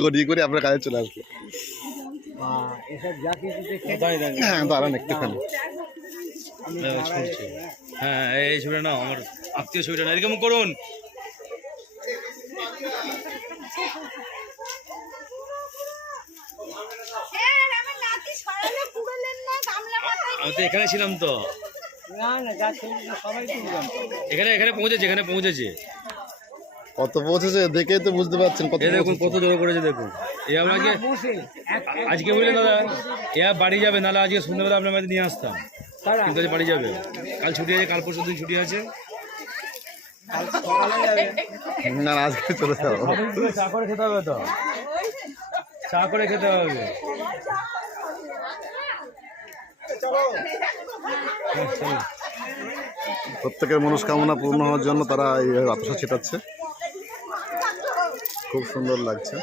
গড়িয়ে করে আপনার কাছে চলে দেখছেন হ্যাঁ দাঁড়ান একটুখানি। হ্যাঁ, হ্যাঁ। এই ছবিটা নাও আমার আত্মীয় ছবিটা না এরকম করুন। না, আমি তো এখানে ছিলাম তো। না না এখানে এখানে পৌঁছেছে এখানে পৌঁছেছে। কত পৌঁছেছে দেখেই তো বুঝতে পারছেন কত দেখুন কত। জোর করেছে দেখুন। এ আপনাকে আজকে বুঝলেন দাদা এ বাড়ি যাবে নাহলে আজকে সন্ধ্যাবেলা আপনার বাড়িতে নিয়ে আসতাম। কিন্তু আজ বাড়ি যাবে কাল ছুটি আছে কাল পরশু দিন ছুটি আছে। না না, আজকে চলে যাব। চা করে খেতে হবে তো? চা করে খেতে হবে। প্রত্যেকের মনস্কামনা পূর্ণ হওয়ার জন্য তারা এই বাতাসা ছিটাচ্ছে। খুব সুন্দর লাগছে।